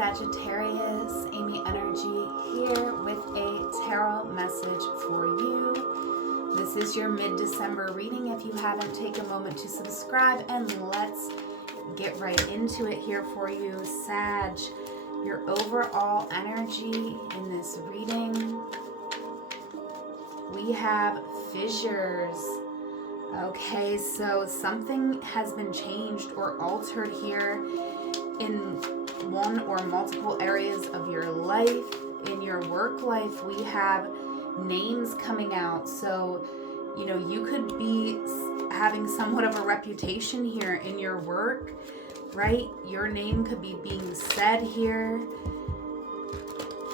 Sagittarius, Amy Energy here with a tarot message for you. This is your mid-December reading. If you haven't, take a moment to subscribe and let's get right into it here for you. Sag, your overall energy in this reading. We have fissures. Okay, so something has been changed or altered here in one or multiple areas of your life. In your work life, we have names coming out. So, you know, you could be having somewhat of a reputation here in your work, right? Your name could be being said here.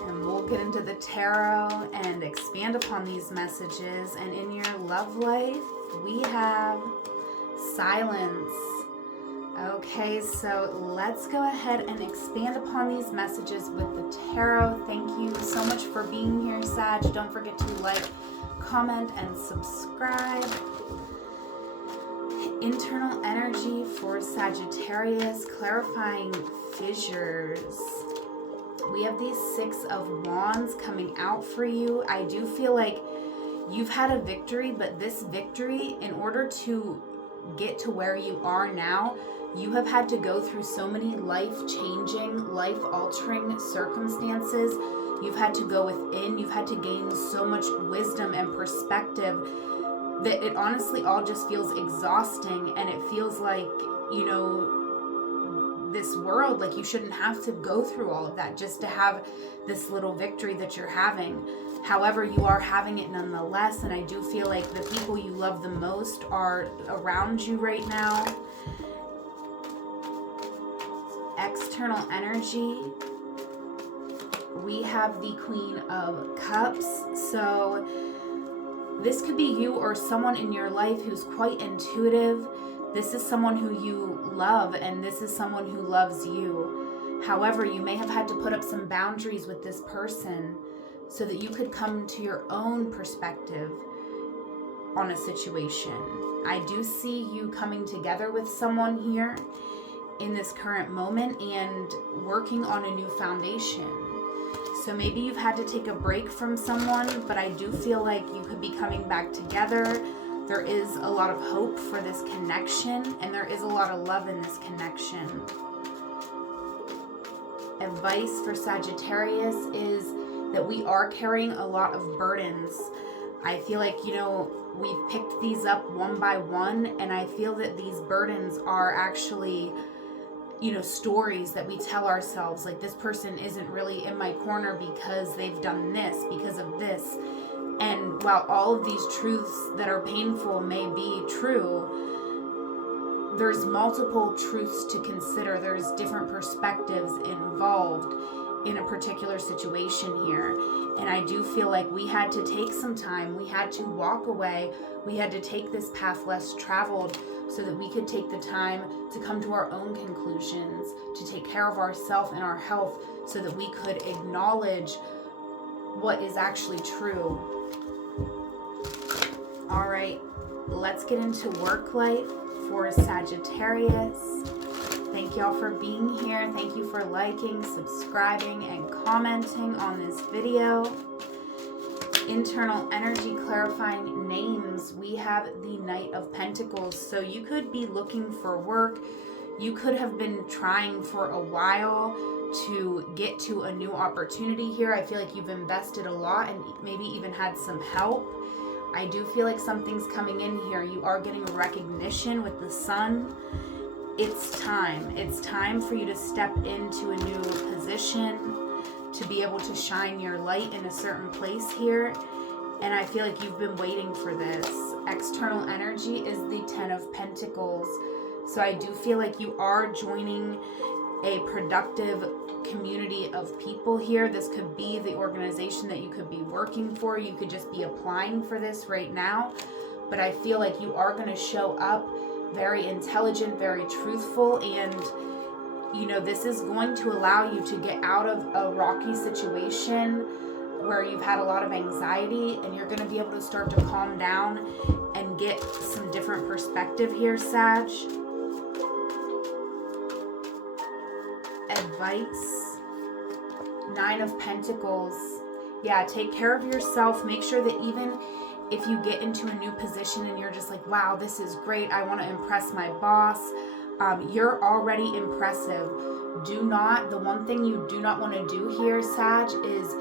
And we'll get into the tarot and expand upon these messages. And in your love life, we have silence. Okay, so let's go ahead and expand upon these messages with the tarot. Thank you so much for being here, Sag. Don't forget to like, comment, and subscribe. Internal energy for Sagittarius, clarifying fissures. We have these Six of Wands coming out for you. I do feel like you've had a victory, but this victory, in order to get to where you are now, you have had to go through so many life-changing, life-altering circumstances. You've had to go within. You've had to gain so much wisdom and perspective that it honestly all just feels exhausting, and it feels like, you know, this world, like you shouldn't have to go through all of that just to have this little victory that you're having. However, you are having it nonetheless, and I do feel like the people you love the most are around you right now. External energy, we have the Queen of Cups. So this could be you or someone in your life who's quite intuitive. This is someone who you love, and this is someone who loves you. However, you may have had to put up some boundaries with this person so that you could come to your own perspective on a situation. I do see you coming together with someone here in this current moment and working on a new foundation. So maybe you've had to take a break from someone, but I do feel like you could be coming back together. There is a lot of hope for this connection, and there is a lot of love in this connection. Advice for Sagittarius is that we are carrying a lot of burdens. I feel like, you know, we've picked these up one by one, and I feel that these burdens are actually, you know, stories that we tell ourselves, like, this person isn't really in my corner because they've done this, because of this. And while all of these truths that are painful may be true, there's multiple truths to consider. There's different perspectives involved in a particular situation here. And I do feel like we had to take some time. We had to walk away. We had to take this path less traveled so that we could take the time to come to our own conclusions, to take care of ourselves and our health so that we could acknowledge what is actually true. All right, let's get into work life for Sagittarius. Thank y'all for being here. Thank you for liking, subscribing, and commenting on this video. Internal energy, clarifying names. We have the Knight of Pentacles. So you could be looking for work. You could have been trying for a while to get to a new opportunity here. I feel like you've invested a lot and maybe even had some help. I do feel like something's coming in here. You are getting recognition with the Sun. It's time. It's time for you to step into a new position, to be able to shine your light in a certain place here. And I feel like you've been waiting for this. External energy is the Ten of Pentacles. So I do feel like you are joining a productive community of people here. This could be the organization that you could be working for. You could just be applying for this right now. But I feel like you are going to show up very intelligent, very truthful, and you know, this is going to allow you to get out of a rocky situation where you've had a lot of anxiety, and you're going to be able to start to calm down and get some different perspective here, Sag. Advice Nine of Pentacles. Yeah, take care of yourself. Make sure that even if you get into a new position and you're just like, wow, this is great, I want to impress my boss, you're already impressive. The one thing you do not want to do here, Sag, is,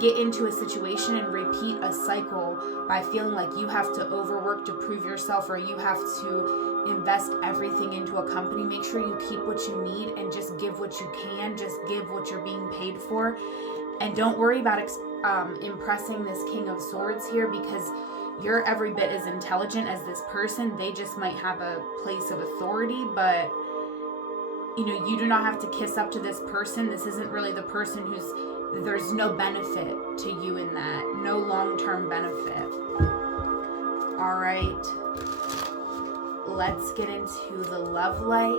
get into a situation and repeat a cycle by feeling like you have to overwork to prove yourself, or you have to invest everything into a company. Make sure you keep what you need and just give what you can. Just give what you're being paid for. And don't worry about impressing this King of Swords here, because you're every bit as intelligent as this person. They just might have a place of authority, but you do not have to kiss up to this person. This isn't really the person there's no benefit to you in that. No long-term benefit. All right. Let's get into the love life.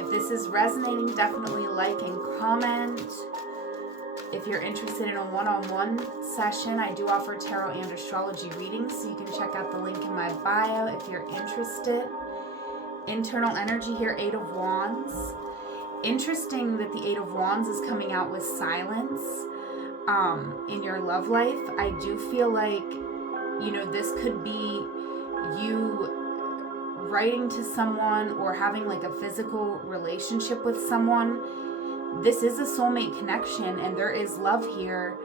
If this is resonating, definitely like and comment. If you're interested in a one-on-one session, I do offer tarot and astrology readings, so you can check out the link in my bio if you're interested. Internal energy here, Eight of Wands. Interesting that the Eight of Wands is coming out with silence in your love life. I do feel like, this could be you writing to someone or having like a physical relationship with someone. This is a soulmate connection and there is love here,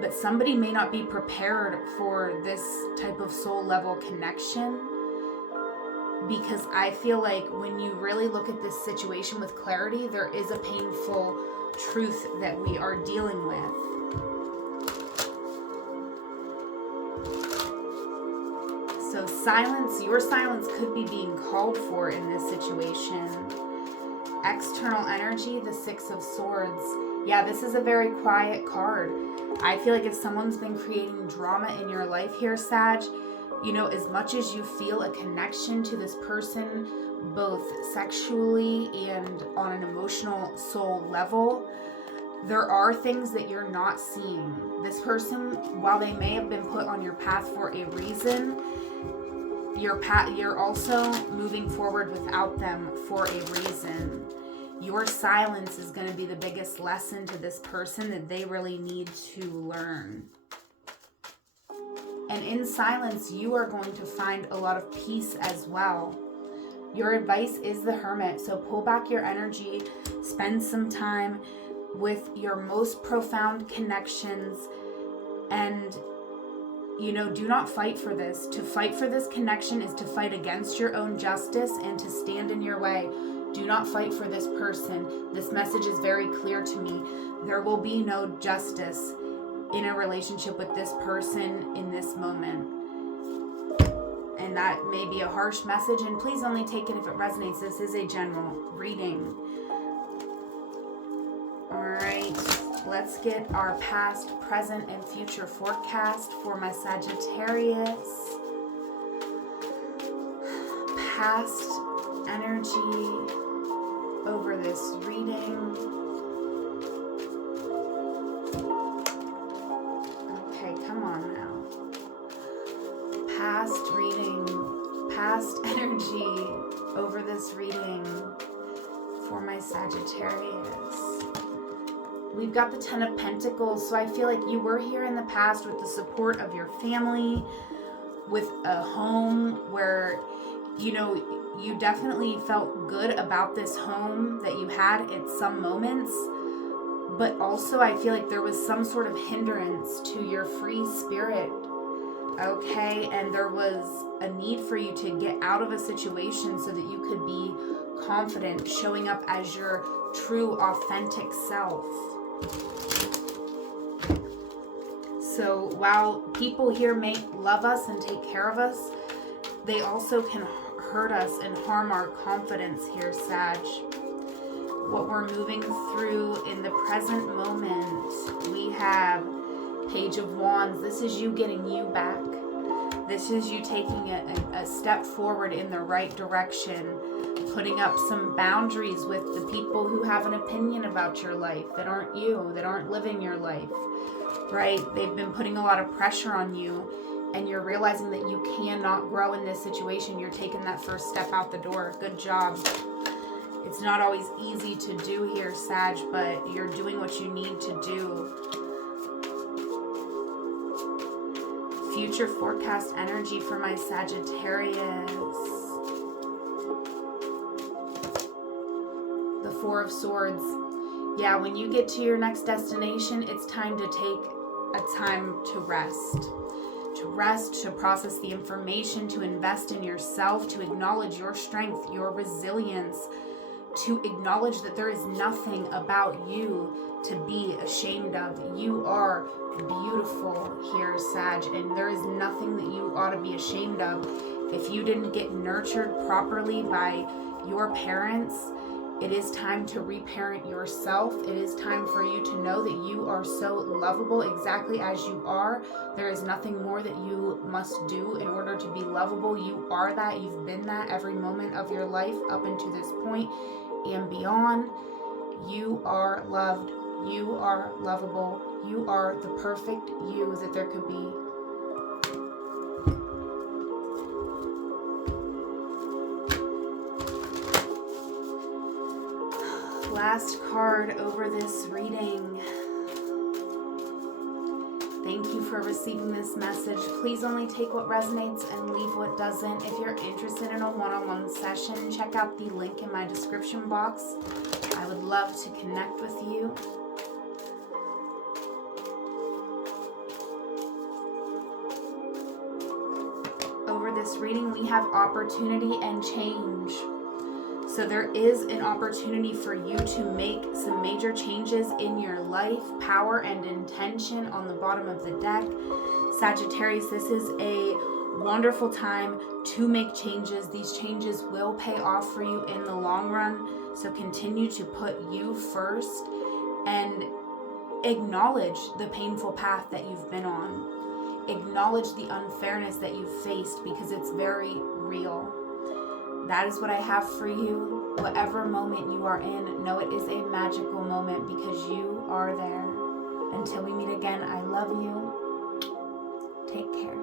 but somebody may not be prepared for this type of soul level connection, because I feel like when you really look at this situation with clarity, there is a painful truth that we are dealing with. So your silence could be being called for in this situation. External energy, the Six of Swords. Yeah, this is a very quiet card. I feel like if someone's been creating drama in your life here, Sag, as much as you feel a connection to this person, both sexually and on an emotional soul level, there are things that you're not seeing. This person, while they may have been put on your path for a reason, you're also moving forward without them for a reason. Your silence is going to be the biggest lesson to this person that they really need to learn. And in silence, you are going to find a lot of peace as well. Your advice is the Hermit. So pull back your energy, spend some time with your most profound connections, and, do not fight for this. To fight for this connection is to fight against your own justice and to stand in your way. Do not fight for this person. This message is very clear to me. There will be no justice in a relationship with this person in this moment. And that may be a harsh message, and please only take it if it resonates. This is a general reading. All right, let's get our past, present, and future forecast for my Sagittarius. Past energy over this reading. Come on now. Past energy over this reading for my Sagittarius. We've got the Ten of Pentacles, so I feel like you were here in the past with the support of your family, with a home where, you definitely felt good about this home that you had at some moments. But also I feel like there was some sort of hindrance to your free spirit, okay? And there was a need for you to get out of a situation so that you could be confident, showing up as your true, authentic self. So while people here may love us and take care of us, they also can hurt us and harm our confidence here, Sag. What we're moving through in the present moment, we have Page of Wands. This is you getting you back. This is you taking a step forward in the right direction, putting up some boundaries with the people who have an opinion about your life that aren't you, that aren't living your life, right? They've been putting a lot of pressure on you, and you're realizing that you cannot grow in this situation. You're taking that first step out the door. Good job. It's not always easy to do here, Sag, but you're doing what you need to do. Future forecast energy for my Sagittarius. The Four of Swords. Yeah, when you get to your next destination, it's time to take a time to rest. To rest, to process the information, to invest in yourself, to acknowledge your strength, your resilience, to acknowledge that there is nothing about you to be ashamed of. You are beautiful here, Sag, and there is nothing that you ought to be ashamed of. If you didn't get nurtured properly by your parents, it is time to reparent yourself. It is time for you to know that you are so lovable exactly as you are. There is nothing more that you must do in order to be lovable. You are that. You've been that every moment of your life up until this point and beyond. You are loved. You are lovable. You are the perfect you that there could be. Last card over this reading. Thank you for receiving this message. Please only take what resonates and leave what doesn't. If you're interested in a one-on-one session, check out the link in my description box. I would love to connect with you. Over this reading, we have opportunity and change. So there is an opportunity for you to make some major changes in your life. Power and intention on the bottom of the deck. Sagittarius, this is a wonderful time to make changes. These changes will pay off for you in the long run. So continue to put you first and acknowledge the painful path that you've been on. Acknowledge the unfairness that you've faced because it's very real. That is what I have for you. Whatever moment you are in, know it is a magical moment because you are there. Until we meet again, I love you. Take care.